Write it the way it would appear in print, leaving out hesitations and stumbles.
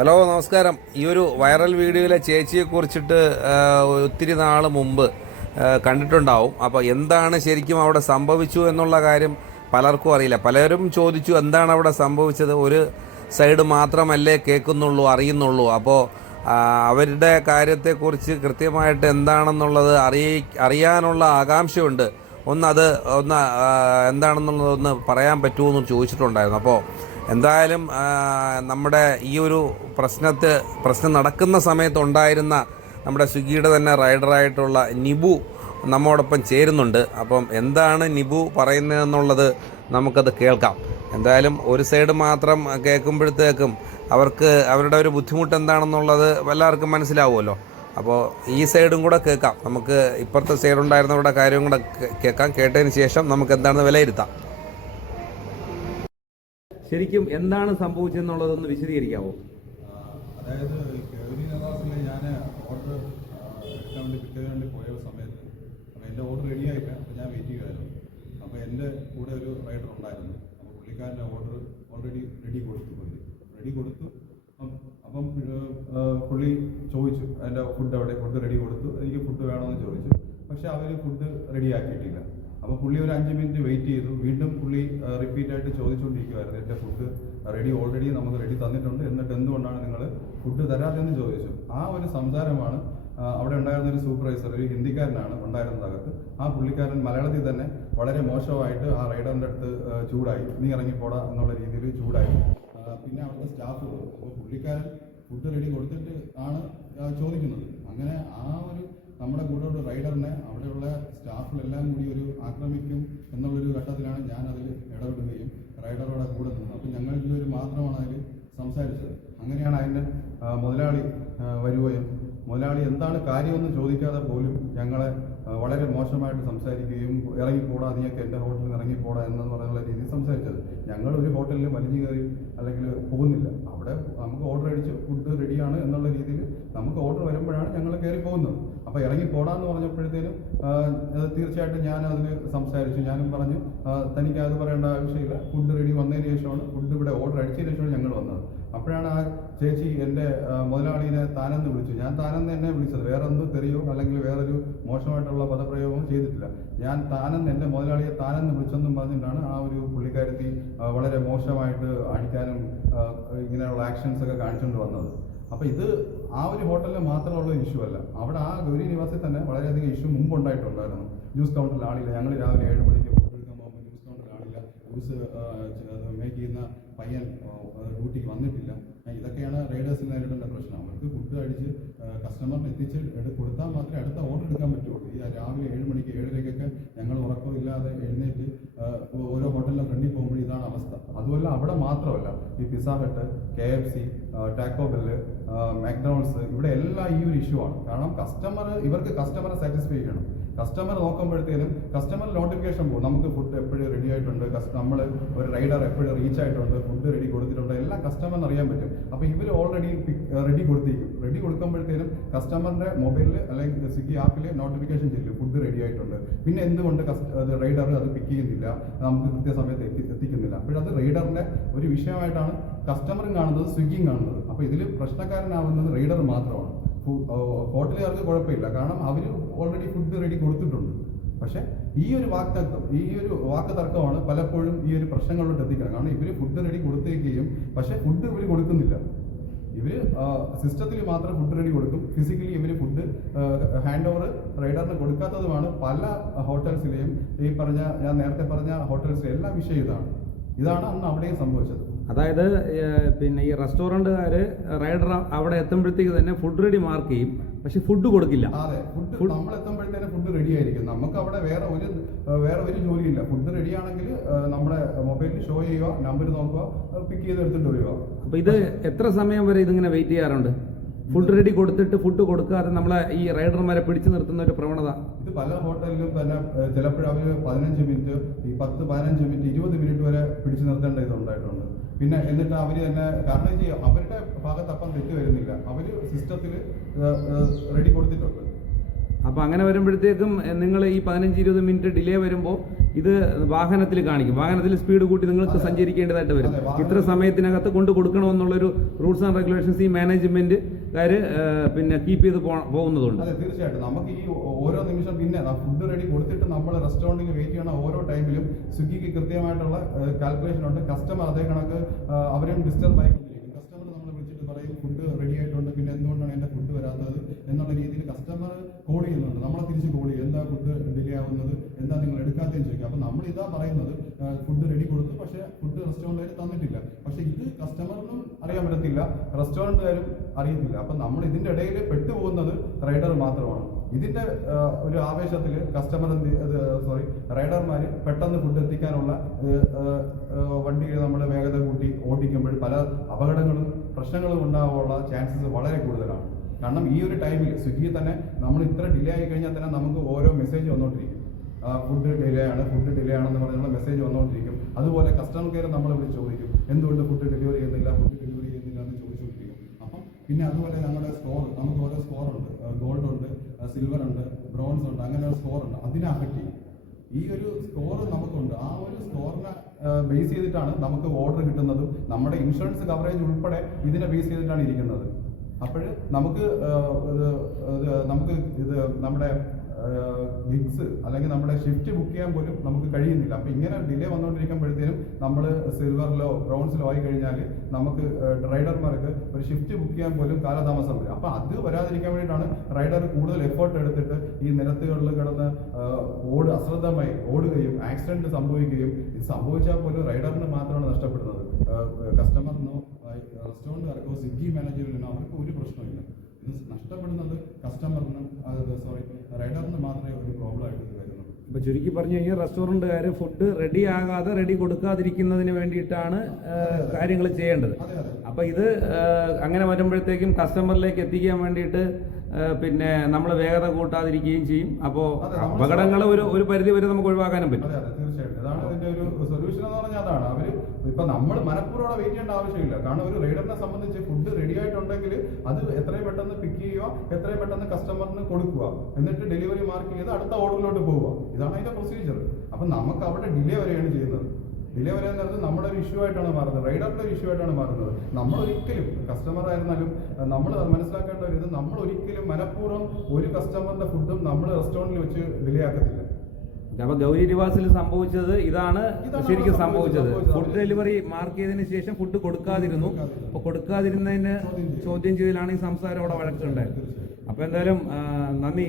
Hello, നമസ്കാരം. ഈ ഒരു വൈറൽ വീഡിയോയിലെ ചേച്ചിയെ കുറിച്ചിട്ട് ഒത്തിരി നാൾ മുമ്പ് കണ്ടിട്ടുണ്ടാവും. അപ്പോൾ എന്താണ് ശരിക്കും അവിടെ സംഭവിച്ചു എന്നുള്ള കാര്യം പലർക്കും അറിയില്ല. പലരും ചോദിച്ചു എന്താണ് അവിടെ സംഭവിച്ചത്, ഒരു സൈഡ് മാത്രമല്ലേ കേൾക്കുന്നുള്ളൂ, അറിയുന്നുള്ളൂ. അപ്പോൾ അവരുടെ കാര്യത്തെക്കുറിച്ച് കൃത്യമായിട്ട് എന്താണെന്നുള്ളത് അറിയാനുള്ള ആകാംക്ഷയുണ്ട്. എന്താണെന്നുള്ളതൊന്ന് പറയാൻ പറ്റുമെന്ന് ചോദിച്ചിട്ടുണ്ടായിരുന്നു. അപ്പോൾ എന്തായാലും നമ്മുടെ ഈ ഒരു പ്രശ്നം നടക്കുന്ന സമയത്തുണ്ടായിരുന്ന നമ്മുടെ സ്വിഗ്ഗിയുടെ തന്നെ റൈഡറായിട്ടുള്ള നിബു നമ്മോടൊപ്പം ചേരുന്നുണ്ട്. അപ്പം എന്താണ് നിബു പറയുന്നതെന്നുള്ളത് നമുക്കത് കേൾക്കാം. എന്തായാലും ഒരു സൈഡ് മാത്രം കേൾക്കുമ്പോഴത്തേക്കും അവരുടെ ഒരു ബുദ്ധിമുട്ട് എന്താണെന്നുള്ളത് എല്ലാവർക്കും മനസ്സിലാവുമല്ലോ. അപ്പോൾ ഈ സൈഡും കൂടെ കേൾക്കാം. നമുക്ക് ഇപ്പുറത്തെ സൈഡുണ്ടായിരുന്നവരുടെ കാര്യം കൂടെ കേൾക്കാം. കേട്ടതിന് ശേഷം നമുക്ക് എന്താണെന്ന് വിലയിരുത്താം. ശരിക്കും എന്താണ് സംഭവിച്ചെന്നുള്ളതൊന്ന് വിശദീകരിക്കാമോ? അതായത് ഗൗരി നവാസിൽ ഞാൻ ഓർഡർ എടുക്കാൻ വേണ്ടി പിറ്റേ വേണ്ടി പോയ സമയത്ത് അപ്പോൾ എൻ്റെ ഓർഡർ റെഡി ആയില്ല. അപ്പോൾ ഞാൻ വെയിറ്റ് ചെയ്യുമായിരുന്നു. അപ്പോൾ എൻ്റെ കൂടെ ഒരു റൈഡർ ഉണ്ടായിരുന്നു. അപ്പോൾ പുള്ളിക്കാരൻ്റെ ഓർഡർ ഓൾറെഡി റെഡി കൊടുത്തു. അപ്പം പുള്ളി ചോദിച്ചു എൻ്റെ ഫുഡ് റെഡി കൊടുത്തു, എനിക്ക് ഫുഡ് വേണമെന്ന് ചോദിച്ചു. പക്ഷേ അവർ ഫുഡ് റെഡി ആക്കിയിട്ടില്ല. അപ്പോൾ പുള്ളി ഒരു 5 മിനിറ്റ് വെയിറ്റ് ചെയ്തു. വീണ്ടും പുള്ളി റിപ്പീറ്റായിട്ട് ചോദിച്ചുകൊണ്ടിരിക്കുമായിരുന്നു, എൻ്റെ ഫുഡ് ഓൾറെഡി നമുക്ക് റെഡി തന്നിട്ടുണ്ട്, എന്നിട്ട് എന്തുകൊണ്ടാണ് നിങ്ങൾ ഫുഡ് തരാതെന്ന് ചോദിച്ചു. ആ ഒരു സംസാരമാണ് അവിടെ ഉണ്ടായിരുന്ന ഒരു സൂപ്പർവൈസർ, ഒരു ഹിന്ദിക്കാരനാണ് ഉണ്ടായിരുന്നത് അകത്ത്. ആ പുള്ളിക്കാരൻ മലയാളത്തിൽ തന്നെ വളരെ മോശമായിട്ട് ആ റൈഡറിൻ്റെ അടുത്ത് ചൂടായി, നീ ഇറങ്ങിപ്പോടാ എന്നുള്ള രീതിയിൽ ചൂടായി. പിന്നെ അവിടുത്തെ സ്റ്റാഫ്, അപ്പോൾ പുള്ളിക്കാരൻ ഫുഡ് റെഡി കൊടുത്തിട്ട് ആണ് ചോദിക്കുന്നത്. അങ്ങനെ ആ ഒരു നമ്മുടെ കൂടെ ഒരു റൈഡറിനെ അവിടെയുള്ള സ്റ്റാഫിലെല്ലാം കൂടി ഒരു ആക്രമിക്കും എന്നുള്ളൊരു ഘട്ടത്തിലാണ് ഞാൻ അതിൽ ഇടപെടുകയും റൈഡറുടെ കൂടെ നിന്നത്. അപ്പം ഞങ്ങൾ ഇതൊരു മാത്രമാണ് അതിൽ സംസാരിച്ചത്. അങ്ങനെയാണ് അതിൻ്റെ മുതലാളി വരികയും മുതലാളി എന്താണ് കാര്യമെന്ന് ചോദിക്കാതെ പോലും ഞങ്ങളെ വളരെ മോശമായിട്ട് സംസാരിക്കുകയും ഇറങ്ങിപ്പോടാ, നീയൊക്കെ എൻ്റെ ഹോട്ടലിൽ നിന്ന് ഇറങ്ങിപ്പോടാ എന്ന് പറഞ്ഞുള്ള രീതിയിൽ സംസാരിച്ചത്. ഞങ്ങൾ ഒരു ഹോട്ടലിൽ വലിഞ്ഞു കയറി അല്ലെങ്കിൽ പോകുന്നില്ല. അവിടെ നമുക്ക് ഓർഡർ അടിച്ച് ഫുഡ് റെഡിയാണ് എന്നുള്ള രീതിയിൽ നമുക്ക് ഓർഡർ വരുമ്പോഴാണ് ഞങ്ങൾ കയറി പോകുന്നത്. അപ്പോൾ ഇറങ്ങിപ്പോടാന്ന് പറഞ്ഞപ്പോഴത്തേനും തീർച്ചയായിട്ടും ഞാൻ അതിന് സംസാരിച്ചു. ഞാനും പറഞ്ഞു, തനിക്ക് അത് പറയേണ്ട ആവശ്യമില്ല, ഫുഡ് റെഡി വന്നതിന് ശേഷമാണ്, ഫുഡ് ഇവിടെ ഓർഡർ അടിച്ചതിന് ശേഷമാണ് ഞങ്ങൾ വന്നത്. അപ്പോഴാണ് ആ ചേച്ചി എൻ്റെ മുതലാളിനെ താനെന്ന് വിളിച്ചു. ഞാൻ താനെന്ന് എന്നെ വിളിച്ചത്, വേറെ എന്ത് തെറിയോ അല്ലെങ്കിൽ വേറൊരു മോശമായിട്ടുള്ള പദപ്രയോഗവും ചെയ്തിട്ടില്ല. ഞാൻ താനെന്ന് എൻ്റെ മുതലാളിയെ താനെന്ന് വിളിച്ചെന്നും പറഞ്ഞിട്ടാണ് ആ ഒരു പുള്ളിക്കാരത്തി വളരെ മോശമായിട്ട് അടിക്കാനും ഇങ്ങനെയുള്ള ആക്ഷൻസ് ഒക്കെ കാണിച്ചുകൊണ്ട് വന്നത്. അപ്പോൾ ഇത് ആ ഒരു ഹോട്ടലിൽ മാത്രമുള്ള ഇഷ്യൂ അല്ല, അവിടെ ആ ഗൗരി നിവാസിൽ തന്നെ വളരെയധികം ഇഷ്യൂ മുമ്പ് ഉണ്ടായിട്ടുണ്ടായിരുന്നു. ജ്യൂസ് കൗണ്ടറിൽ ആളില്ല. ഞങ്ങൾ രാവിലെ 7 മണിക്ക് ഫുഡ് എടുക്കാൻ പോകുമ്പോൾ ജ്യൂസ് കൗണ്ടറിൽ ആളില്ല, ജ്യൂസ് മേക്ക് ചെയ്യുന്ന പയ്യൻ ഡ്യൂട്ടിക്ക് വന്നിട്ടില്ല. ഇതൊക്കെയാണ് റൈഡേഴ്സിന് നേരിടേണ്ട പ്രശ്നം. അവർക്ക് ഫുഡ് അടിച്ച് കസ്റ്റമറിന് എത്തിച്ച് കൊടുത്താൽ മാത്രമേ അടുത്ത ഓർഡർ എടുക്കാൻ പറ്റുള്ളൂ. ഈ രാവിലെ 7 മണിക്ക് 7:30-ക്കൊക്കെ ഞങ്ങൾ ഉറക്കമില്ലാതെ എഴുന്നേറ്റ് ഓരോ ഹോട്ടലിൻ്റെ ഫ്രണ്ടിൽ പോകുമ്പോൾ ഇതാണ് അവസ്ഥ. അതുമല്ല, അവിടെ മാത്രമല്ല, ഈ pizza hut, KFC, taco bell, McDonald's, ഇവിടെ എല്ലാം ഈ ഒരു ഇഷ്യൂ ആണ്. കാരണം ഇവർക്ക് കസ്റ്റമറെ സാറ്റിസ്ഫൈ ചെയ്യണം. കസ്റ്റമർ നോക്കുമ്പോഴത്തേനും കസ്റ്റമർ നോട്ടിഫിക്കേഷൻ പോകും, നമുക്ക് ഫുഡ് എപ്പോഴും റെഡി ആയിട്ടുണ്ട്, നമ്മൾ ഒരു റൈഡർ എപ്പോഴും റീച്ച് ആയിട്ടുണ്ട്, ഫുഡ് റെഡി കൊടുത്തിട്ടുണ്ട്, എല്ലാം കസ്റ്റമറിന് അറിയാൻ പറ്റും. അപ്പോൾ ഇവർ ഓൾറെഡി റെഡി കൊടുത്തിരിക്കും. റെഡി കൊടുക്കുമ്പോഴത്തേനും കസ്റ്റമറിൻ്റെ മൊബൈലിൽ അല്ലെങ്കിൽ സ്വിഗ്ഗി ആപ്പിൽ നോട്ടിഫിക്കേഷൻ ചെല്ലും, ഫുഡ് റെഡി ആയിട്ടുണ്ട്. പിന്നെ എന്തുകൊണ്ട് റൈഡർ അത് പിക്ക് ചെയ്യുന്നില്ല, നമുക്ക് കൃത്യസമയത്ത് എത്തിക്കുന്നില്ല? അപ്പോഴത് റൈഡറിൻ്റെ ഒരു വിഷയമായിട്ടാണ് കസ്റ്റമറും കാണുന്നത്, സ്വിഗ്ഗിയും കാണുന്നത്. അപ്പോൾ ഇതിൽ പ്രശ്നക്കാരനാവുന്നത് റൈഡർ മാത്രമാണ്. ഹോട്ടലുകാർക്ക് കുഴപ്പമില്ല, കാരണം അവർ ഓൾറെഡി ഫുഡ് റെഡി കൊടുത്തിട്ടുണ്ട്. പക്ഷേ ഈ ഒരു വാക്ക് തർക്കമാണ് പലപ്പോഴും ഈ ഒരു പ്രശ്നങ്ങളിലോട്ട് എത്തിക്കണം. കാരണം ഇവർ ഫുഡ് റെഡി കൊടുത്തേക്കുകയും പക്ഷേ ഫുഡ് ഇവർ കൊടുക്കുന്നില്ല. ഇവർ സിസ്റ്റത്തിൽ മാത്രം ഫുഡ് റെഡി കൊടുക്കും, ഫിസിക്കലി ഇവർ ഫുഡ് ഹാൻഡ് ഓവർ റൈഡറിന് കൊടുക്കാത്തതുമാണ് പല ഹോട്ടൽസിലെയും ഞാൻ നേരത്തെ പറഞ്ഞ ഹോട്ടൽസിലെ എല്ലാ വിഷയം ഇതാണ് അന്ന് അവിടെയും സംഭവിച്ചത്. അതായത് പിന്നെ ഈ റെസ്റ്റോറൻറ്റുകാർ റൈഡർ അവിടെ എത്തുമ്പോഴത്തേക്ക് തന്നെ ഫുഡ് റെഡി മാർക്ക് ചെയ്യും, പക്ഷെ ഫുഡ് കൊടുക്കില്ല. അതെ, ഫുഡ് നമ്മൾ എത്തുമ്പോഴത്തേനെ ഫുഡ് റെഡി ആയിരിക്കും. നമുക്ക് അവിടെ വേറെ ഒരു ജോലിയില്ല. ഫുഡ് റെഡി ആണെങ്കിൽ നമ്മുടെ മൊബൈലിൽ ഷോ ചെയ്യുക, നമ്പർ നോക്കുക, പിക്ക് ചെയ്ത് എടുത്തിട്ട് വരിക. അപ്പോൾ ഇത് എത്ര സമയം വരെ ഇതിങ്ങനെ വെയിറ്റ് ചെയ്യാറുണ്ട്? ഫുഡ് റെഡി കൊടുത്തിട്ട് ഫുഡ് കൊടുക്കാതെ നമ്മളെ ഈ റൈഡർമാരെ പിടിച്ചു നിർത്തുന്ന ഒരു പ്രവണത ഇത് പല ഹോട്ടലിലും തന്നെ ചിലപ്പോഴും അവർ 15 മിനിറ്റ്, 10, 15 മിനിറ്റ്, 20 മിനിറ്റ് വരെ പിടിച്ചു നിർത്തേണ്ട ഇതുണ്ടായിട്ടുണ്ട്. പിന്നെ എന്നിട്ട് അവർ തന്നെ, കാരണം അവരുടെ ഭാഗത്ത് അപ്പം തെറ്റ് വരുന്നില്ല, അവർ സിസ്റ്റത്തിൽ റെഡി കൊടുത്തിട്ടുണ്ട്. അപ്പോൾ അങ്ങനെ വരുമ്പോഴത്തേക്കും നിങ്ങൾ ഈ 15-20 മിനിറ്റ് ഡിലേ വരുമ്പോൾ ഇത് വാഹനത്തിൽ കാണിക്കും. വാഹനത്തിൽ സ്പീഡ് കൂട്ടി നിങ്ങൾക്ക് സഞ്ചരിക്കേണ്ടതായിട്ട് വരും. ഇത്ര സമയത്തിനകത്ത് കൊണ്ട് കൊടുക്കണമെന്നുള്ളൊരു റൂൾസ് ആൻഡ് റെഗുലേഷൻസ് ഈ മാനേജ്മെന്റുകാർ പിന്നെ കീപ്പ് ചെയ്ത് പോകുന്നതുണ്ട്. അതെ, തീർച്ചയായിട്ടും. നമുക്ക് ഈ ഓരോ നിമിഷം പിന്നെ ഫുഡ് റെഡി കൊടുത്തിട്ട് നമ്മൾ റെസ്റ്റോറൻറ്റിൽ വെയിറ്റ് ചെയ്യണ ഓരോ ടൈമിലും സ്വിഗ്ഗിക്ക് കൃത്യമായിട്ടുള്ള കാൽക്കുലേഷൻ ഉണ്ട്. കസ്റ്റമർ അതേ കണക്ക് അവരും ഡിസ്റ്റർബ് ആയിക്കൊണ്ടിരിക്കും. കസ്റ്റമർ നമ്മൾ വിളിച്ചിട്ട് പറയും ഫുഡ് റെഡി ആയിട്ടുണ്ട്, പിന്നെ എന്തുകൊണ്ടാണ് എൻ്റെ ഫുഡ് വരാത്തത് എന്നുള്ള രീതിയിൽ കസ്റ്റമർ കോൾ ചെയ്യുന്നുണ്ട്. നമ്മളെ തിരിച്ച് കോൾ ചെയ്യും, എന്താ ഫുഡ് ഡിലേ ആവുന്നത്, എന്താ നിങ്ങൾ എടുക്കാത്തതെന്ന് ചോദിക്കും. അപ്പോൾ നമ്മൾ ഇതാ പറയുന്നത് ഫുഡ് റെഡി കൊടുത്തു, പക്ഷേ ഫുഡ് റെസ്റ്റോറൻറ്റുകാർ തന്നിട്ടില്ല. പക്ഷേ ഇത് കസ്റ്റമറിനും അറിയാൻ പറ്റത്തില്ല, റെസ്റ്റോറൻറ്റുകാരും അറിയത്തില്ല. അപ്പം നമ്മൾ ഇതിൻ്റെ ഇടയിൽ പെട്ടുപോകുന്നത് റൈഡർ മാത്രമാണ്. ഇതിൻ്റെ ഒരു ആവേശത്തിൽ റൈഡർമാർ പെട്ടെന്ന് ഫുഡ് എത്തിക്കാനുള്ള വണ്ടിയിൽ നമ്മൾ വേഗത കൂട്ടി ഓടിക്കുമ്പോൾ പല അപകടങ്ങളും പ്രശ്നങ്ങളും ഉണ്ടാകാനുള്ള ചാൻസസ് വളരെ കൂടുതലാണ്. കാരണം ഈ ഒരു ടൈമിൽ സ്വിഗ്ഗി തന്നെ നമ്മൾ ഇത്ര ഡിലേ ആയി കഴിഞ്ഞാൽ തന്നെ നമുക്ക് ഓരോ മെസ്സേജ് വന്നുകൊണ്ടിരിക്കും. ഫുഡ് ഡിലേ ആണെന്ന് പറഞ്ഞുള്ള മെസ്സേജ് വന്നുകൊണ്ടിരിക്കും. അതുപോലെ കസ്റ്റമർ കെയർ നമ്മൾ വിളിച്ച് ചോദിക്കും, എന്തുകൊണ്ട് ഫുഡ് ഡെലിവറി ചെയ്യുന്നില്ല എന്ന് ചോദിച്ചുകൊണ്ടിരിക്കും. അപ്പം പിന്നെ അതുപോലെ ഞങ്ങളുടെ സ്കോർ, നമുക്ക് ഓരോ സ്കോറുണ്ട്, ഗോൾഡ് ഉണ്ട്, സിൽവർ ഉണ്ട്, ബ്രോൺസ് ഉണ്ട്, അങ്ങനെ ഒരു സ്കോറുണ്ട്. അതിനെ അഫക്റ്റ് ചെയ്യും. ഈ ഒരു സ്കോർ നമുക്കുണ്ട്. ആ ഒരു സ്കോറിനെ ബേസ് ചെയ്തിട്ടാണ് നമുക്ക് ഓർഡർ കിട്ടുന്നതും നമ്മുടെ ഇൻഷുറൻസ് കവറേജ് ഉൾപ്പെടെ ഇതിനെ ബേസ് ചെയ്തിട്ടാണ് ഇരിക്കുന്നത്. അപ്പോൾ നമുക്ക് ഇത് നമ്മുടെ ഗിഗ്സ് അല്ലെങ്കിൽ നമ്മുടെ ഷിഫ്റ്റ് ബുക്ക് ചെയ്യാൻ പോലും നമുക്ക് കഴിയുന്നില്ല. അപ്പോൾ ഇങ്ങനെ ഡിലേ വന്നുകൊണ്ടിരിക്കുമ്പോഴത്തേനും നമ്മൾ സിൽവറിലോ ബ്രൗൺസിലോ ആയി കഴിഞ്ഞാൽ നമുക്ക് റൈഡർമാർക്ക് ഒരു ഷിഫ്റ്റ് ബുക്ക് ചെയ്യാൻ പോലും കാലതാമസം വരും. അപ്പോൾ അത് വരാതിരിക്കാൻ വേണ്ടിയിട്ടാണ് റൈഡർ കൂടുതൽ എഫേർട്ട് എടുത്തിട്ട് ഈ നിരത്തുകളിൽ കിടന്ന് അശ്രദ്ധമായി ഓടുകയും ആക്സിഡന്റ് സംഭവിക്കുകയും, ഇത് സംഭവിച്ചാൽ പോലും റൈഡറിന് മാത്രമാണ് നഷ്ടപ്പെടുന്നത്. കസ്റ്റമറിനോ റെസ്റ്റോറൻറ്റുകാർക്കോ സ്വിഗ്ഗി മാനേജറിനോ അവർക്ക് ഒരു പ്രശ്നമില്ല. ഇത് നഷ്ടപ്പെടുന്നത് കസ്റ്റമറിനും റൈഡറിന് മാത്രമേ ഒരു പ്രോബ്ലം ആയിട്ട് ഇത് വരുന്നുള്ളൂ. ഇപ്പോൾ ചുരുക്കി പറഞ്ഞു കഴിഞ്ഞാൽ റെസ്റ്റോറൻറ്റുകാർ ഫുഡ് റെഡി ആകാതെ റെഡി കൊടുക്കാതിരിക്കുന്നതിന് വേണ്ടിയിട്ടാണ് കാര്യങ്ങൾ ചെയ്യേണ്ടത്. അപ്പോൾ ഇത് അങ്ങനെ വരുമ്പോഴത്തേക്കും കസ്റ്റമറിലേക്ക് എത്തിക്കാൻ വേണ്ടിയിട്ട് പിന്നെ നമ്മൾ വേഗത കൂട്ടാതിരിക്കുകയും ചെയ്യും. അപ്പോൾ അപകടങ്ങൾ ഒരു പരിധി വരെ നമുക്ക് ഒഴിവാക്കാനും പറ്റും. തീർച്ചയായിട്ടും അതാണ് ഇതിന്റെ ഒരു സൊല്യൂഷൻ എന്ന് പറഞ്ഞാൽ അതാണ്. അവര് ഇപ്പൊ നമ്മൾ മനഃപൂർവ്വം വെയിറ്റ് ചെയ്യേണ്ട ആവശ്യമില്ല. കാരണം ഒരു റൈഡറിനെ സംബന്ധിച്ച് ഫുഡ് റെഡി ആയിട്ടുണ്ടെങ്കിൽ അത് എത്രയും പെട്ടെന്ന് പിക്ക് ചെയ്യുക, എത്രയും പെട്ടെന്ന് കസ്റ്റമറിന് കൊടുക്കുക, എന്നിട്ട് ഡെലിവറി മാർക്ക് ചെയ്ത് അടുത്ത ഓർഡറിലോട്ട് പോവുക. ഇതാണ് അതിന്റെ പ്രൊസീജിയർ. അപ്പൊ നമുക്ക് അവിടെ ഡിലേ വരെയാണ് ചെയ്യുന്നത്. ഡിലേ വരെ എന്നത് നമ്മുടെ ഒരു ഇഷ്യൂ ആയിട്ടാണ് മാറുന്നത്, റൈഡറിന്റെ ഒരു ഇഷ്യൂ ആയിട്ടാണ് മാറുന്നത്. നമ്മൾ ഒരിക്കലും കസ്റ്റമർ ആയിരുന്നാലും നമ്മൾ മനസ്സിലാക്കേണ്ട ഒരു ഇത്, നമ്മൾ ഒരിക്കലും മനഃപൂർവ്വം ഒരു കസ്റ്റമറിന്റെ ഫുഡും നമ്മൾ റെസ്റ്റോറൻറ്റിൽ വെച്ച് ഡിലേ ആക്കത്തില്ല. അപ്പൊ ഗൗരി നിവാസിൽ സംഭവിച്ചത് ഇതാണ് ശരിക്കും സംഭവിച്ചത്. ഫുഡ് ഡെലിവറി മാർക്ക് ചെയ്തതിനു ശേഷം ഫുഡ് കൊടുക്കാതിരുന്നു. അപ്പൊ കൊടുക്കാതിരുന്നതിന് ചോദ്യം ചെയ്തതിലാണ് ഈ സംസാരം അവിടെ വഴക്കുണ്ടായത്. അപ്പൊ എന്തായാലും നന്ദി.